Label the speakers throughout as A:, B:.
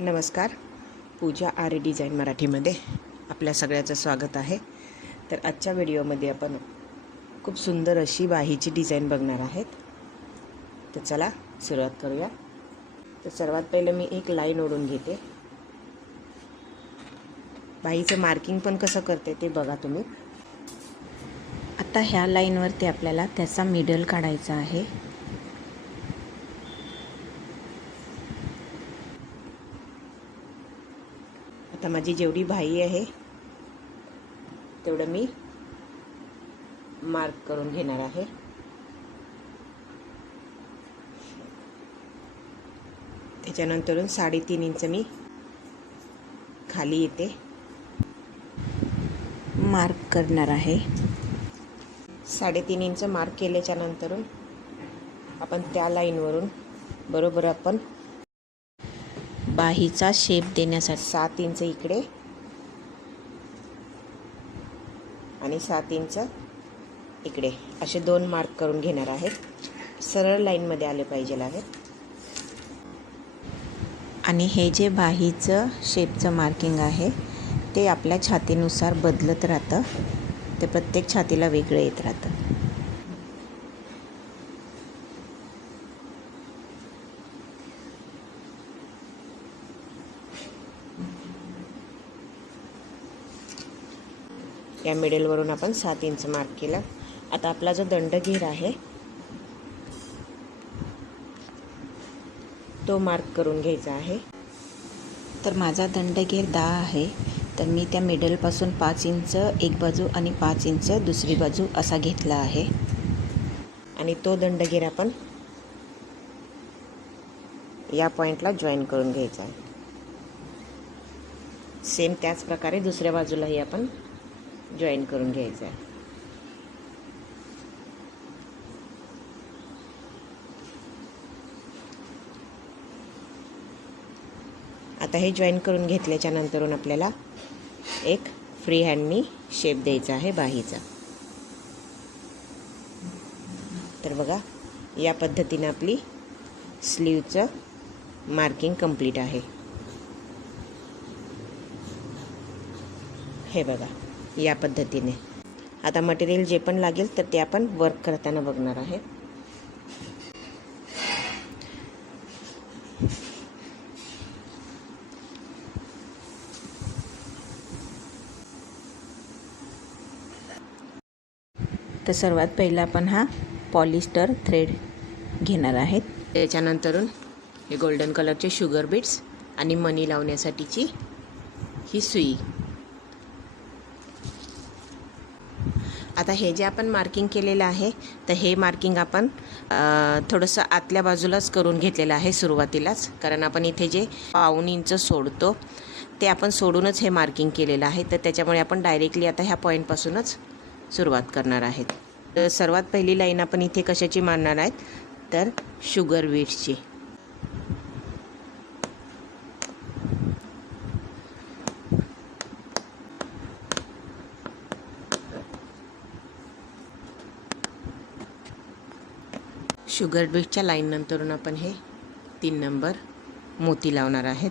A: नमस्कार. पूजा आरे डिझाईन मराठीमध्ये आपल्या सगळ्याचं स्वागत आहे. तर आजच्या व्हिडिओमध्ये आपण खूप सुंदर अशी बाहीची डिझाईन बघणार आहेत. तर चला सुरुवात करूया. तर सर्वात पहिलं मी एक लाईन ओढून घेते. बाहीचं मार्किंग पण कसं करते ते बघा तुम्ही.
B: आता ह्या लाईनवरती आपल्याला त्याचा मिडल काढायचा आहे.
A: आता माझी जेवढी भाई आहे तेवढं मी मार्क करून घेणार आहे. त्याच्यानंतरून साडेतीन इंच मी खाली येते.
B: मार्क करणार आहे.
A: साडेतीन इंच मार्क केल्याच्या नंतरून आपण त्या लाईनवरून बरोबर आपण
B: बाहीचा शेप देण्यासाठी.
A: सात इंच इकडे. आणि सात इंच इकडे. असे दोन मार्क करून घेणार आहेत. सरळ लाईनमध्ये आले पाहिजे आहेत.
B: आणि हे जे बाहीचं शेपचं मार्किंग आहे ते आपल्या छातीनुसार बदलत राहतं. ते प्रत्येक छातीला वेगळं येत राहतं.
A: या मिडेलवरून आपण सात इंच मार्क केला. आता आपला जो दंडगीर आहे तो मार्क करून घ्यायचा आहे.
B: तर माझा दंडगेर दहा आहे. तर मी त्या मिडलपासून पाच इंच एक बाजू आणि पाच इंच दुसरी बाजू असा घेतला आहे.
A: आणि तो दंडगीर आपण या पॉईंटला जॉईन करून घ्यायचा आहे. सेम त्याच प्रकारे दुसऱ्या बाजूलाही आपण जॉईन करून घ्यायचं आहे. आता हे जॉईन करून घेतल्याच्या नंतरून आपल्याला एक फ्री हँडनी शेप द्यायचा आहे बाहीचा. तर बघा या पद्धतीनं आपली स्लीवचं मार्किंग कंप्लीट आहे. हे बघा. या पद्धतीने. आता मटेरियल जे पण लागेल तर ते आपण वर्क करताना बघणार आहे.
B: तर सर्वात पहिला आपण हा पॉलिस्टर थ्रेड घेणार आहेत
A: त्याच्यानंतरून हे गोल्डन कलरचे शुगर बीट्स आणि मनी लावण्यासाठीची ही सुई. आता हे जे आपण मार्किंग केलेलं आहे तर हे मार्किंग आपण थोडंसं आतल्या बाजूलाच करून घेतलेलं आहे सुरुवातीलाच. कारण आपण इथे जे पाऊन इंच सोडतो ते आपण सोडूनच हे मार्किंग केलेलं आहे. तर त्याच्यामुळे आपण डायरेक्टली आता ह्या पॉईंटपासूनच सुरुवात करणार आहेत. तर सर्वात पहिली लाईन आपण इथे कशाची मारणार आहेत? तर शुगर वीटची शुगर बीटच्या लाईननंतरून आपण हे तीन नंबर मोती लावणार आहेत.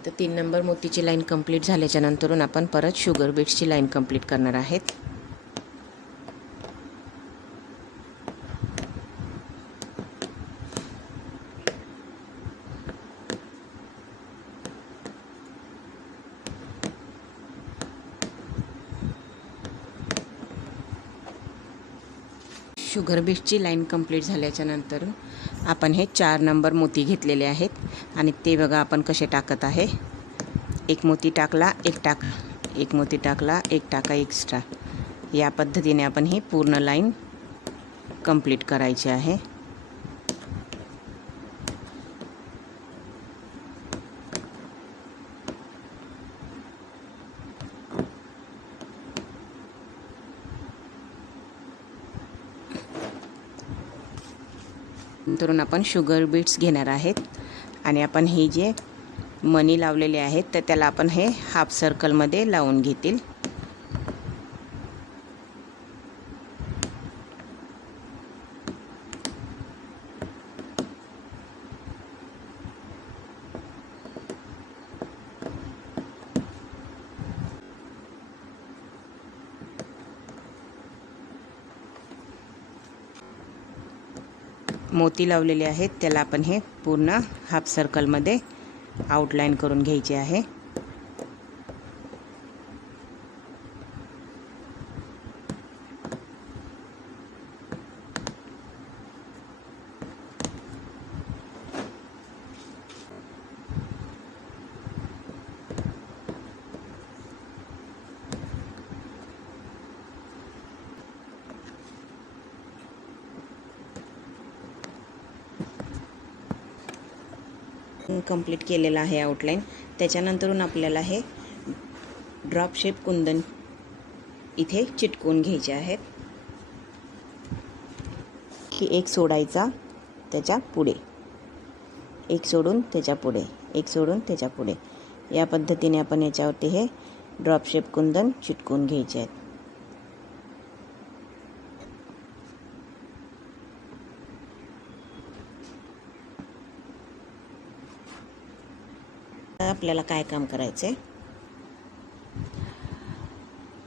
A: आता तीन नंबर मोतीची लाईन कंप्लीट झाल्याच्यानंतरून आपण परत शुगर बीट्सची लाईन कंप्लीट करणार आहेत. शुगर बीट्सची लाईन कंप्लीट झाल्याच्यानंतर आपण हे चार नंबर मोती घेतलेले आहेत. आणि ते बघा आपण कसे टाकत आहे. एक मोती टाकला एक टाक एक मोती टाकला एक टाका एक्स्ट्रा या पद्धतीने आपण ही पूर्ण लाईन कंप्लीट करायची आहे. नंतरून आपण शुगर बीट्स घेणार आहेत. आणि आपण हे जे मनी लावलेले आहेत तर त्याला आपण हे हाफ सर्कलमध्ये लावून घेतील. मोती लावलेले आहेत. त्याला आपण हे पूर्ण हाफ सर्कलमध्ये आउटलाईन करून घ्यायचे आहे. कंप्लीट केलेलं आहे आउटलाईन त्याच्यानंतरून आपल्याला हे ड्रॉप शेप कुंदन इथे चिटकवून घ्यायचे आहेत. की एक सोडायचा त्याच्या पुढे. एक सोडून त्याच्या पुढे. एक सोडून त्याच्या पुढे. या पद्धतीने आपण याच्यावरती हे ड्रॉप शेप कुंदन चिटकून घ्यायचे आहेत. आपल्याला काय काम करायचं आहे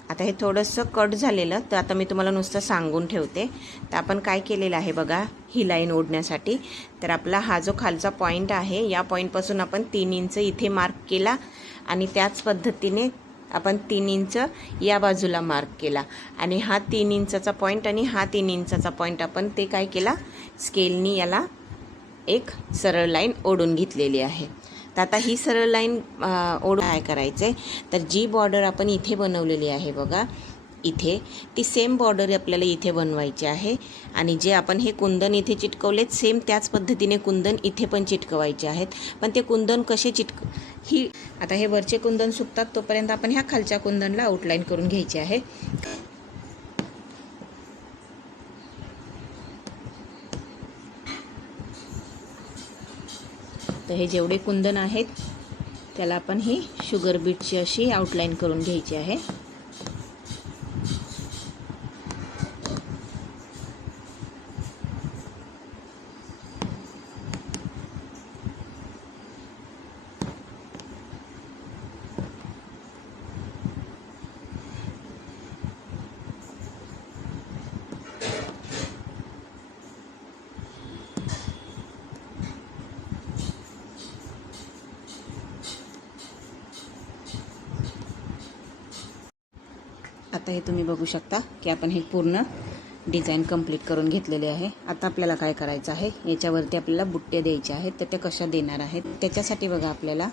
A: आता हे थोडंसं कट झालेलं तर आता मी तुम्हाला नुसतं सांगून ठेवते. तर आपण काय केलेलं आहे बघा ही लाईन ओढण्यासाठी. तर आपला हा जो खालचा पॉईंट आहे या पॉईंटपासून आपण तीन इंच इथे मार्क केला आणि त्याच पद्धतीने आपण तीन इंच या बाजूला मार्क केला. आणि हा तीन इंचाचा पॉईंट आणि हा तीन इंचाचा पॉईंट आपण ते काय केला? स्केलनी याला एक सरळ लाईन ओढून घेतलेली आहे. तर आता ही सरळ लाईन ओढून काय करायचं आहे तर जी बॉर्डर आपण इथे बनवलेली आहे बघा इथे ती सेम बॉर्डर आपल्याला इथे बनवायची आहे. आणि जे आपण हे कुंदन इथे चिटकवलेत सेम त्याच पद्धतीने कुंदन इथे पण चिटकवायचे आहेत. पण ते कुंदन कसे चिटक ही आता हे वरचे कुंदन सुकतात तोपर्यंत आपण ह्या खालच्या कुंदनला आउटलाईन करून घ्यायचे आहे. तर हे जेवढे कुंदन आहेत त्याला आपण ही शुगर बीटची अशी आउटलाईन करून घ्यायची आहे. आता हे तुम्ही बघू शकता की आपण हे पूर्ण डिझाईन कंप्लीट करून घेतलेले आहे. आता आपल्याला काय करायचं आहे? याच्यावरती आपल्याला बुट्टे द्यायचे आहेत. तर त्या कशा देणार आहेत? त्याच्यासाठी बघा आपल्याला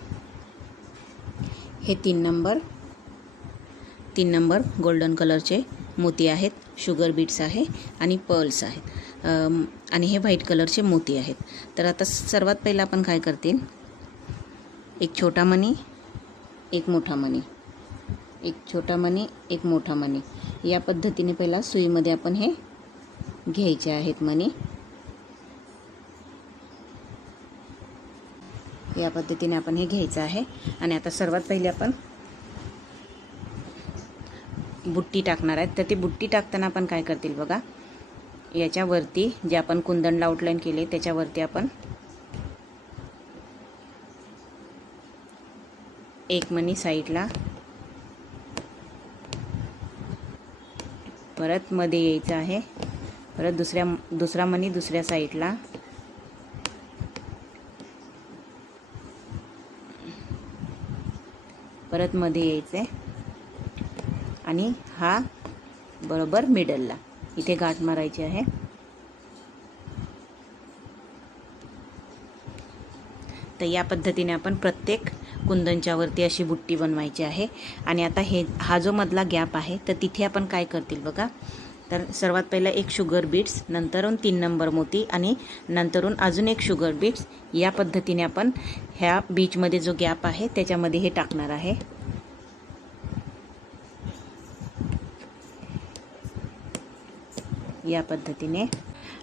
A: हे तीन नंबर तीन नंबर गोल्डन कलरचे मोती आहेत. शुगर बीट्स आहे आणि पर्ल्स आहेत. आणि हे व्हाईट कलरचे मोती आहेत. तर आता सर्वात पहिलं आपण काय करतील? एक छोटा मणी एक मोठा मणी एक छोटा मणी एक मोठा मणी या पद्धतीने पहिला सुईमध्ये आपण हे घ्यायचे आहेत मणी या पद्धतीने आपण हे घ्यायचं आहे. आणि आता सर्वात पहिले आपण बुट्टी टाकणार आहेत. तर ती बुट्टी टाकताना आपण काय करतील बघा? याच्यावरती जे आपण कुंदणला आउटलाईन केले त्याच्यावरती आपण एक मणी साईडला परत मध्ये यायचं आहे. परत दुसऱ्या दुसरा मनी दुसऱ्या साईडला. परत मध्ये यायचं आहे आणि हा बरोबर मिडलला इथे गाठ मारायची आहे. तर या पद्धतीने आपण प्रत्येक कुंदनच्या वरती अशी बुट्टी बनवायची आहे. आणि आता हे हा जो मधला गॅप आहे तर तिथे आपण काय करतील बघा? तर सर्वात पहिला एक शुगर बीट्स नंतरून तीन नंबर मोती आणि नंतरून अजून एक शुगर बीट्स. या पद्धतीने आपण ह्या बीचमध्ये जो गॅप आहे त्याच्यामध्ये हे टाकणार आहे. या पद्धतीने.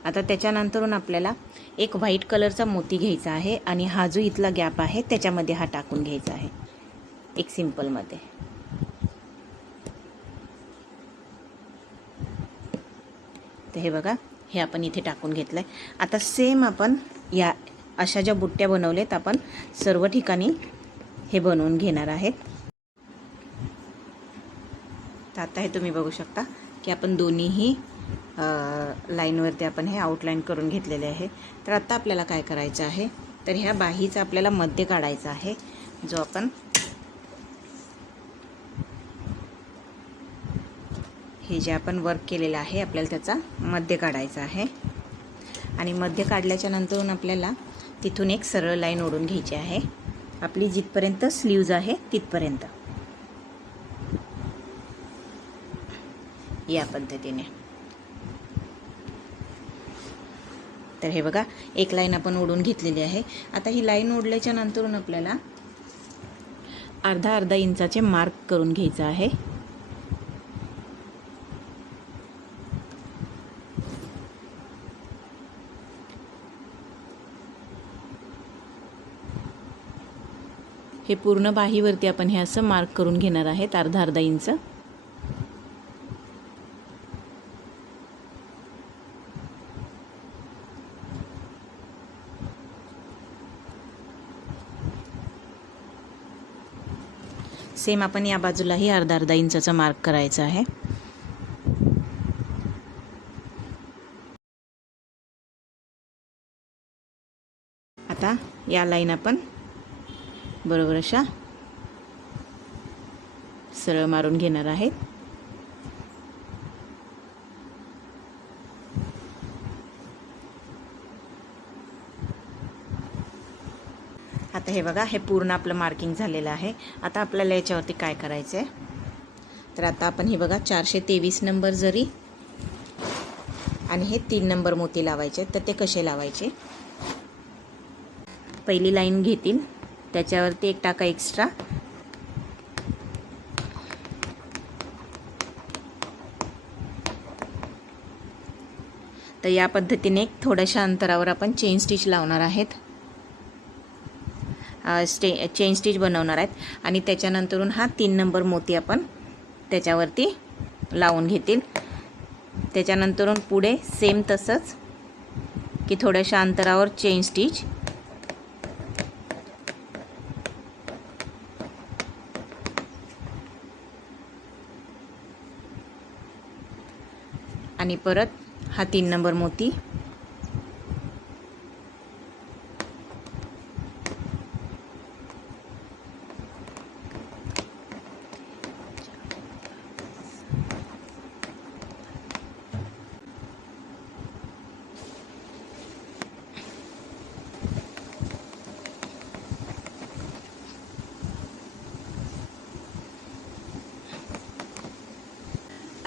A: आता त्याच्यानंतरून आपल्याला एक व्हाईट कलरचा मोती घ्यायचा आहे आणि हा जो इथला गॅप आहे त्याच्यामध्ये हा टाकून घ्यायचा आहे. एक सिम्पलमध्ये तर हे बघा हे आपण इथे टाकून घेतलं आहे आता सेम आपण या अशा ज्या बुट्ट्या बनवल्यात आपण सर्व ठिकाणी हे बनवून घेणार आहेत. तर आता हे तुम्ही बघू शकता की आपण दोन्हीही लाईनवरती आपण हे आउटलाईन करून घेतलेले आहे. तर आता आपल्याला काय करायचं आहे? तर ह्या बाहीचा आपल्याला मध्य काढायचा आहे जो आपण हे जे आपण वर्क केलेलं आहे आपल्याला त्याचा मध्य काढायचा आहे. आणि मध्य काढल्याच्या नंतरून आपल्याला तिथून एक सरळ लाईन ओढून घ्यायची आहे. आपली जिथपर्यंत स्लीव्ज आहे तिथपर्यंत. या पद्धतीने. तर हे बघा एक लाईन आपण ओढून घेतलेली आहे. आता ही लाईन ओढल्याच्या नंतरून आपल्याला अर्धा अर्धा इंचाचे मार्क करून घ्यायचं आहे. हे पूर्ण बाहीवरती आपण हे असं मार्क करून घेणार आहेत अर्धा अर्धा इंच. सेम आपण या बाजूलाही अर्धा अर्धा इंचाचा मार्क करायचा आहे. आता या लाईन आपण बरोबर अशा सरळ मारून घेणार आहेत. आता हे बघा हे पूर्ण आपलं मार्किंग झालेलं आहे. आता आपल्याला याच्यावरती काय करायचं आहे तर आता आपण हे बघा चारशे तेवीस नंबर जरी आणि हे तीन नंबर मोती लावायचे तर ते कसे लावायचे? पहिली लाईन घेतील. त्याच्यावरती एक टाका एक्स्ट्रा तर या पद्धतीने थोड्याशा अंतरावर आपण चेन स्टिच लावणार आहेत. स्टे चेन स्टिच बनवणार आहेत. आणि त्याच्यानंतरून हा तीन नंबर मोती आपण त्याच्यावरती लावून घेतील. त्याच्यानंतरून पुढे सेम तसंच की थोड्याशा अंतरावर चेन स्टिच आणि परत हा तीन नंबर मोती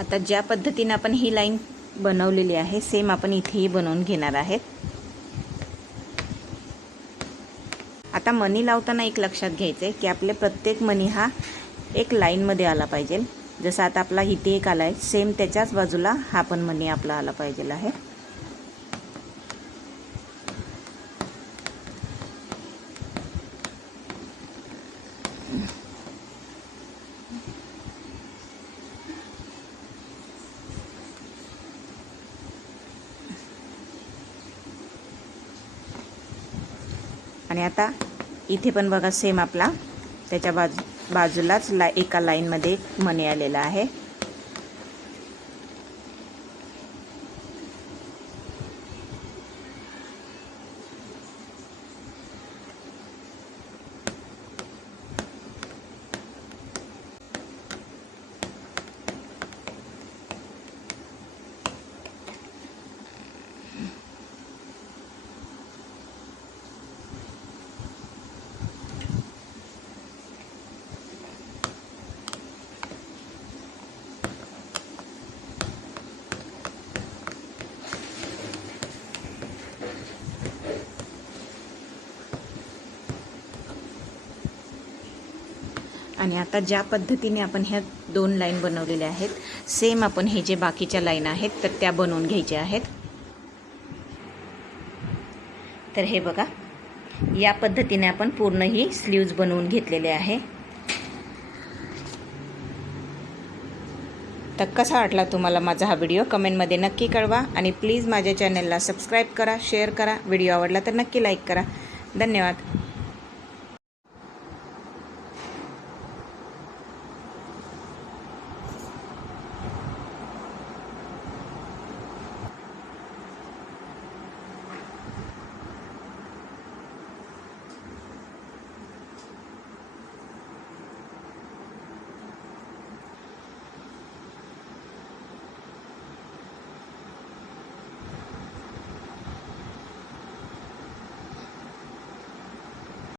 A: आता ज्या पद्धतीने आपण ही लाईन बनवलेली आहे सेम आपण इथेही बनवून घेणार आहेत. आता मनी लावताना एक लक्षात घ्यायचं आहे की आपले प्रत्येक मनी हा एक लाईनमध्ये आला पाहिजे. जसं आता आपला इथे एक आला आहे सेम त्याच्याच बाजूला हा पण मनी आपला आला पाहिजे आहे. आणि आता इथे पण बघा सेम आपला. त्याच्या बाजू बाजूलाच ला एका लाईनमध्ये मणी आलेला आहे. आणि आता ज्या पद्धतीने आपण ह्या दोन लाईन बनवलेल्या आहेत सेम आपण हे जे बाकीच्या लाईन आहेत तर त्या बनवून घ्यायच्या आहेत. तर हे बघा या पद्धतीने आपण पूर्ण ही स्लीव्ज बनवून घेतलेले आहे. तर कसा वाटला तुम्हाला माझा हा व्हिडिओ कमेंटमध्ये नक्की कळवा आणि प्लीज माझ्या चॅनलला सबस्क्राईब करा शेअर करा. व्हिडिओ आवडला तर नक्की लाईक करा. धन्यवाद.